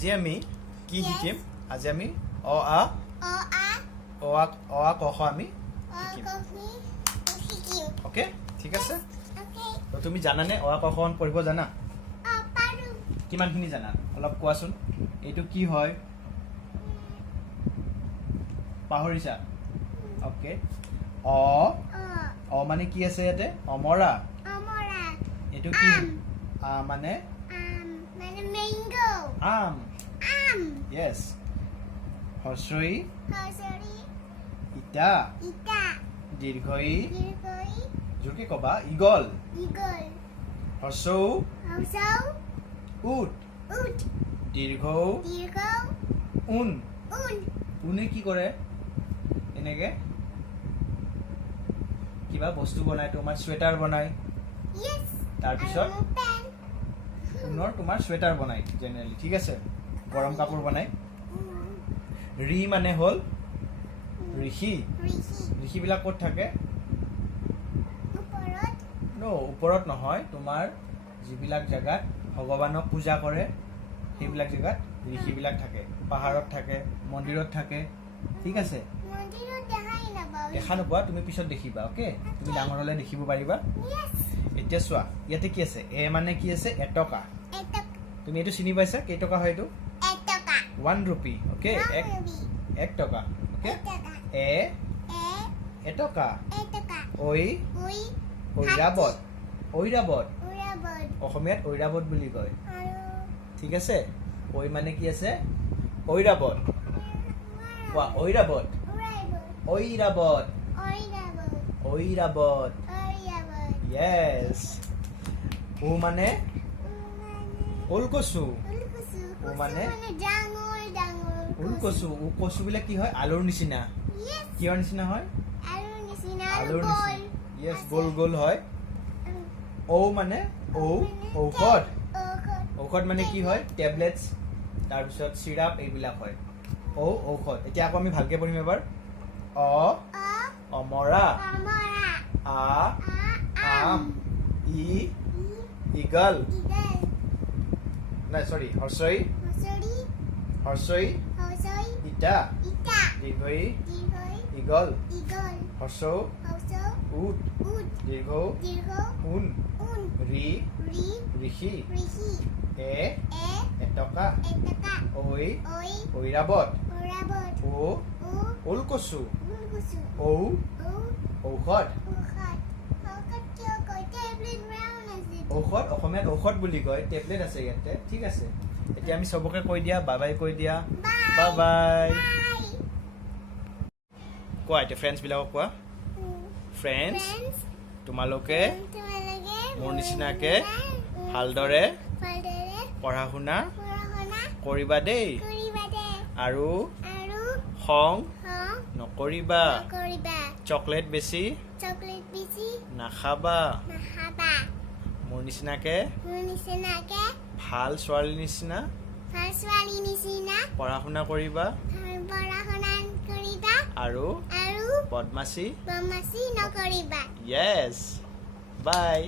আজি আমি কি শিকিম? আজি আমি অ আ ক খ আমি শিকিম। ওকে, ঠিক আছে। তো তুমি জানানে অ আ ক খ পঢ়িব জানা? কিমানখিনি জানা অলপ কোৱাচোন। এইটো কি হয় পাহৰিছা? ওকে, অ মানে কি আছে ইয়াতে? অমৰা। এইটো কি? মানে আম। Yes. হস্ৰই ইটা। দীৰ্ঘই জোৰকে কবা ইগল। হস্ৰৌ উট। দীৰ্ঘৌ উন। উনে কি কৰে? এনেকে কিবা বস্তু বনায়, তোমাৰ চুৱেটাৰ বনায়। তাৰপিছত ঊণৰ তোমাৰ চুৱেটাৰ বনায় জেনেৰেলি, ঠিক আছে, গৰম কাপোৰ বনায়। ৰি মানে হ'ল ঋষি। ঋষিবিলাক ক'ত থাকে? ওপৰত নহয়, তোমাৰ যিবিলাক জেগাত ভগৱানক পূজা কৰে সেইবিলাক জেগাত ঋষিবিলাক থাকে। পাহাৰত থাকে, মন্দিৰত থাকে, ঠিক আছে। দেখা নোপোৱা, তুমি পিছত দেখিবা। অ'কে, তুমি ডাঙৰ হ'লে দেখিব পাৰিবা। এতিয়া চোৱা, ইয়াতে কি আছে? এ মানে কি আছে? এটকা। তুমি এইটো চিনি পাইছা? কেইটকা হয় এইটো? 1 rupee. অ'কে, 1 টকা। অ'কে, এটকা। ঐৰাবত। অসমীয়াত ঐৰাবত বুলি কয়, ঠিক আছে। ঐ মানে কি আছে? ঐৰাবত। কোৱা, ঐৰাবত। য়েছ। ও মানে ওলকচু। ও মানে ওলকচু। কচু বিলাক কি হয়? আলুৰ নিচিনা। কিহৰ নিচিনা হয়? আলুৰ নিচিনা। য়েছ, গোল গোল হয়। ঔ মানে ঔষধ। ঔষধ মানে কি হয়? টেবলেটছ, তাৰপিছত চিৰাপ, এইবিলাক হয়। ঔষধ। এতিয়া আকৌ আমি ভালকে পঢ়িম এবাৰ। অমৰা। আম। ইগল। নাই, চৰি, হৰ্ষই ইটা। দীৰ্ঘই ইগল। হৰ্ষৌ উট। দীৰ্ঘৌ উন। ঋষি। এটকা। ঐৰাবত। ওলকচু। ঔষধ। অসমীয়াত ঔষধ বুলি কয়, টেবলেট আছে ইয়াতে, ঠিক আছে। এতিয়া আমি চবকে কৈ দিয়া, বাই বাই কৈ দিয়া। Bye bye. কোৱা এতিয়া ফ্ৰেণ্ডছবিলাকক কোৱা। ফ্ৰেণ্ডছ, তোমালোকে মোৰ নিচিনাকে ভালদৰে পঢ়া শুনা কৰিবা দেই, আৰু খং নকৰিবা। চকলেট বেছি নাখাবা। মোৰ নিচিনাকে ভাল ছোৱালী নিচিনা পঢ়া শুনা কৰিবা, আৰু বদমাছি নকৰিবা। য়েছ, বাই।